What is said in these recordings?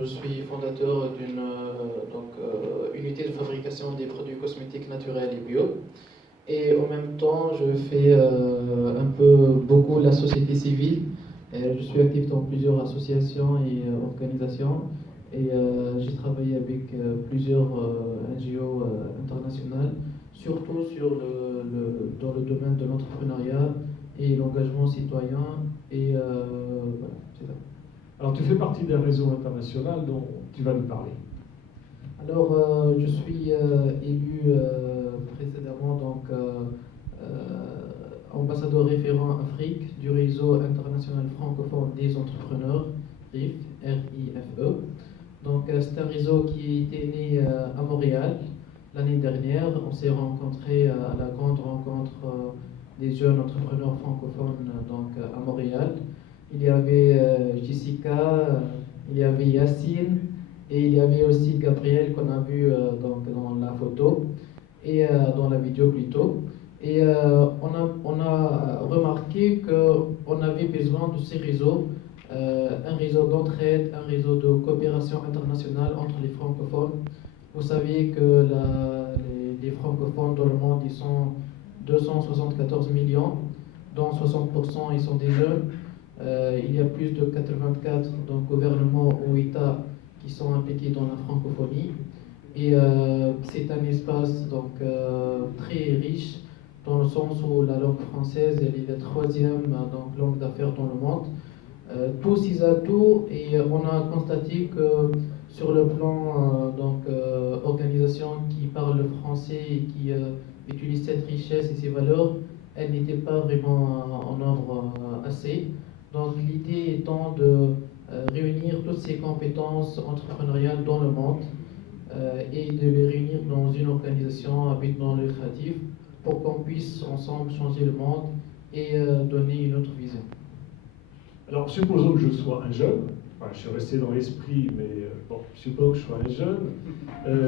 Je suis fondateur d'une unité de fabrication des produits cosmétiques naturels et bio. Et en même temps, je fais un peu beaucoup la société civile. Et je suis actif dans plusieurs associations et organisations. Et j'ai travaillé avec plusieurs NGO internationales, surtout dans le domaine de l'entrepreneuriat et l'engagement citoyen. Et voilà, c'est ça. Alors, tu fais partie d'un réseau international dont tu vas nous parler. Alors, je suis élu précédemment ambassadeur référent Afrique du réseau international francophone des entrepreneurs, RIF, R-I-F-E. Donc, c'est un réseau qui était né à Montréal l'année dernière. On s'est rencontrés à la grande rencontre des jeunes entrepreneurs francophones à Montréal. Il y avait Jessica, il y avait Yacine, et il y avait aussi Gabriel qu'on a vu dans la photo, et dans la vidéo plutôt. Et on a remarqué qu'on avait besoin de ces réseaux, un réseau d'entraide, un réseau de coopération internationale entre les francophones. Vous savez que les francophones dans le monde, ils sont 274 millions, dont 60% ils sont des jeunes. Il y a plus de 84 gouvernements ou États qui sont impliqués dans la francophonie. Et c'est un espace très riche dans le sens où la langue française elle est la troisième langue d'affaires dans le monde. Tous ces atouts, et on a constaté que sur le plan organisation qui parle le français et qui utilise cette richesse et ces valeurs, elle n'était pas vraiment en œuvre assez. Donc l'idée étant de réunir toutes ces compétences entrepreneuriales dans le monde et de les réunir dans une organisation à but non lucratif pour qu'on puisse ensemble changer le monde et donner une autre vision. Alors, supposons que je sois un jeune, enfin, je suis resté dans l'esprit, mais bon, supposons que je sois un jeune.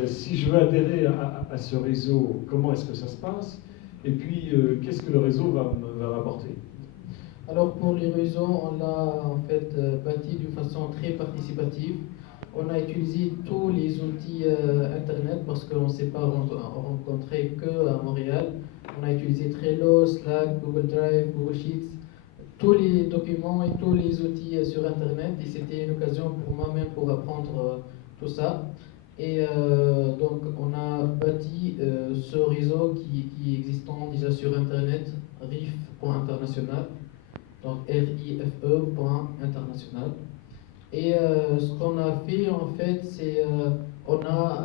Si je veux adhérer à ce réseau, comment est-ce que ça se passe? Et puis, qu'est-ce que le réseau va m'apporter? Alors, pour les réseaux, on l'a en fait bâti d'une façon très participative. On a utilisé tous les outils Internet parce qu'on ne s'est pas rencontré qu'à Montréal. On a utilisé Trello, Slack, Google Drive, Google Sheets, tous les documents et tous les outils sur Internet. Et c'était une occasion pour moi-même pour apprendre tout ça. Et donc, on a bâti ce réseau qui est existant déjà sur Internet, RIF.international, donc RIFE.international. Et ce qu'on a fait en fait, c'est on a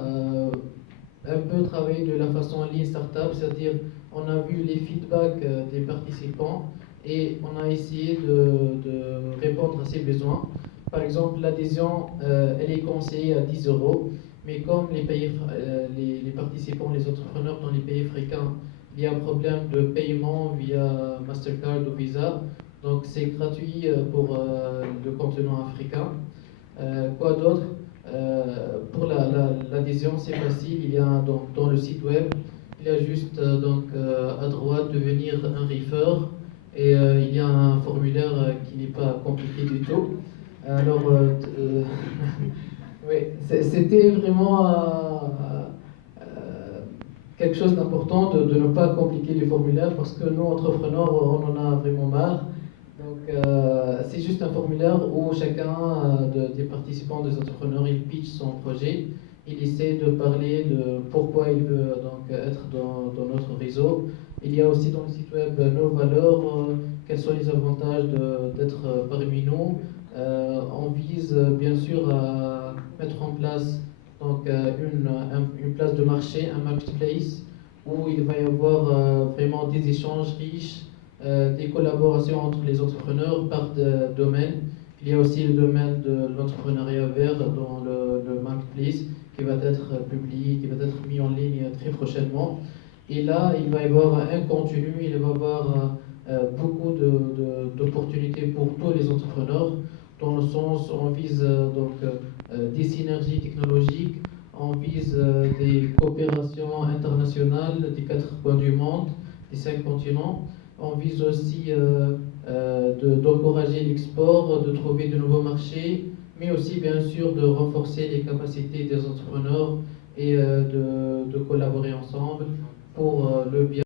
un peu travaillé de la façon Lean Startup, c'est-à-dire on a vu les feedbacks des participants et on a essayé de répondre à ces besoins. Par exemple, l'adhésion, elle est conseillée à 10 euros, mais comme les participants, les entrepreneurs dans les pays africains, il y a un problème de paiement via Mastercard ou Visa, donc c'est gratuit pour le continent africain. Quoi d'autre? Pour l'adhésion, c'est facile. Il y a dans le site web, il y a juste à droite devenir un reefer et il y a un formulaire qui n'est pas compliqué du tout. Alors, oui, c'était vraiment quelque chose d'important de ne pas compliquer les formulaires parce que nous, entrepreneurs, on en a vraiment marre. Donc, c'est juste un formulaire où chacun des participants, des entrepreneurs, il pitch son projet. Il essaie de parler de pourquoi il veut être dans notre réseau. Il y a aussi dans le site web nos valeurs, quels sont les avantages d'être parmi nous. On vise bien sûr à mettre en place une place de marché, un marketplace, où il va y avoir vraiment des échanges riches, des collaborations entre les entrepreneurs par domaine. Il y a aussi le domaine de l'entrepreneuriat vert dans le marketplace qui va être publié, qui va être mis en ligne très prochainement. Et là, il va y avoir un contenu, il va y avoir beaucoup d'opportunités pour tous les entrepreneurs, dans le sens on vise des synergies technologiques, on vise des coopérations internationales des 4 coins du monde, des 5 continents. On vise aussi d'encourager l'export, de trouver de nouveaux marchés, mais aussi bien sûr de renforcer les capacités des entrepreneurs et de collaborer ensemble pour le bien